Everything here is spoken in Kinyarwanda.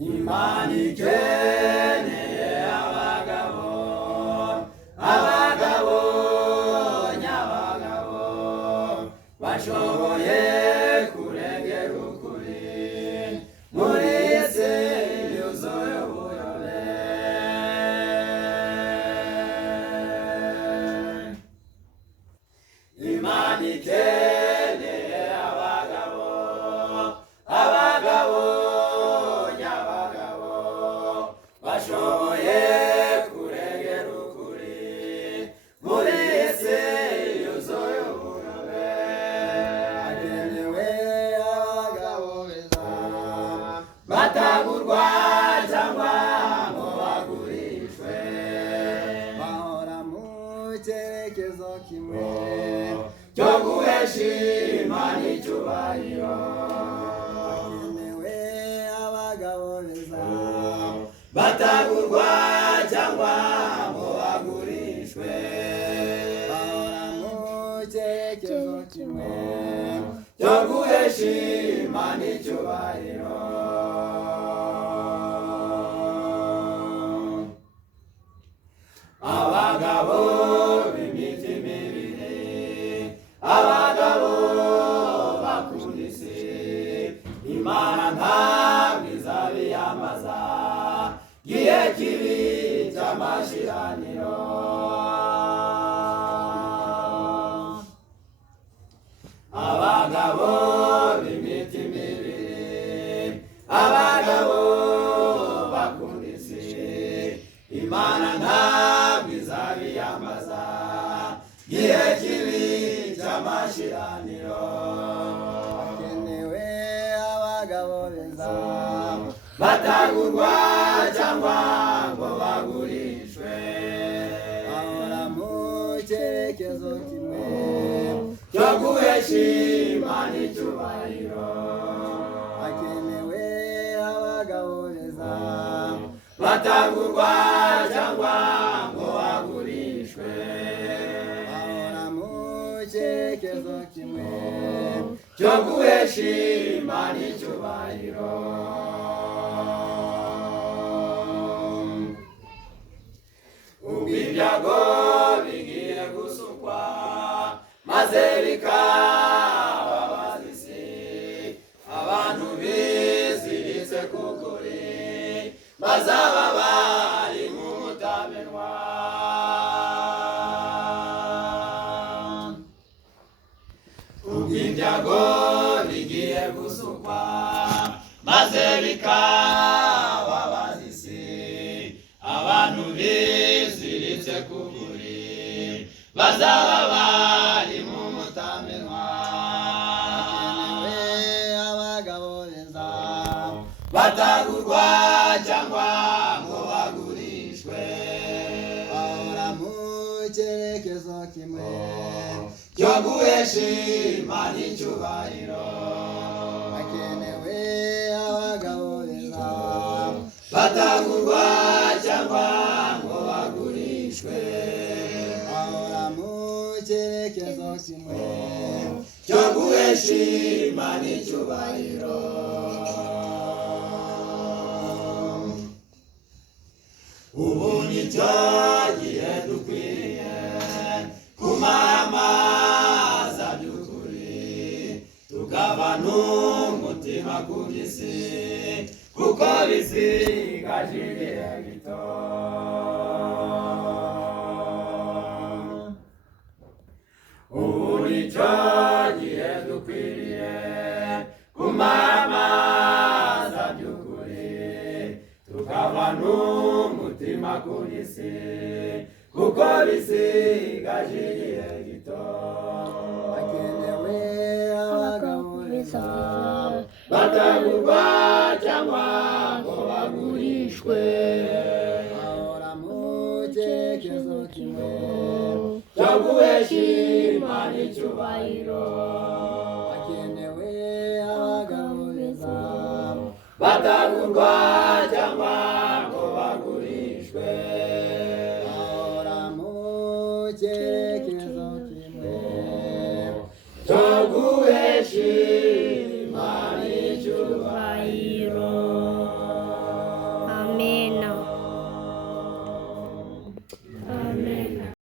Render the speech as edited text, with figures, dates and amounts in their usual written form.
Imana ikeneye abagabo, abagabo nyabagabo bashoboye kurengera ukuri muri isi yuzuye ubuyobe. Imana ikeneye abagabo, abagabo nyabagabo bashoboye kurengera ukuri muri isi yuzuye ubuyobe. Hakenewe abagabo beza batagurwa cyangwa ngo bagurishwe, bahora mu cyerekezo kimwe cyo guhesha Imana icyubahiro. Hakenewe abagabo beza batagurwa cyangwa ngo bagurishwe, bahora mu cyerekezo kimwe cyo guhesha Imana icyubahiro. Abagabo b'imitima ibiri, abagabo bakunda isi, Imana ntabwo izabiyambaza igihe kibi cy'amashiraniro. Abagabo b'imitima ibiri, abagabo bakunda isi, Imana ntabwo izabiyambaza igihe kibi cy'amashiraniro. Hakenewe abagabo beza batagurwa cyangwa ngo bagurishwe, bahora mu cyerekezo kimwe cyo guhesha Imana icyubahiro. Hakenewe abagabo beza batagurwa cyangwa ngo bagurishwe, bahora mu cyerekezo kimwe cyo guhesha Imana icyubahiro. Ubwo ibyago bigiye gusukwa maze bikababaza isi, abantu biziritse ku kuri bazaba bari mu mutamenwa. Ubwo ibyago bigiye gusukwa maze bikababaza isi, abantu biziritse ku kuri bazaba bari mu mutamenwa. Hakenewe abagabo beza batagurwa cyangwa ngo bagurishwe, bahora mu cyerekezo kimwe cyo guhesha Imana icyubahiro. Hakenewe abagabo beza batagurwa cyangwa ngo bagurishwe, bahora mu cyerekezo kimwe cyo guhesha Imana icyubahiro. Ubu nicyo gihe dukwiriye kumamaza by'ukuri, tukavana umutima ku by'isi kuko bisigaje igihe gito. Ubu nicyo gihe dukwiriye kumamaza by'ukuri, tukavana umutima ku by'isi kuko bisigaje igihe gito. Hakenewe abagabo beza batagurwa cyangwa ngo bagurishwe, bahora mu cyerekezo kimwe cyo guhesha Imana icyubahiro. Hakenewe abagabo beza batagurwa cyangwa ngo bagurishwe, bahora mu cyerekezo kimwe cyo guhesha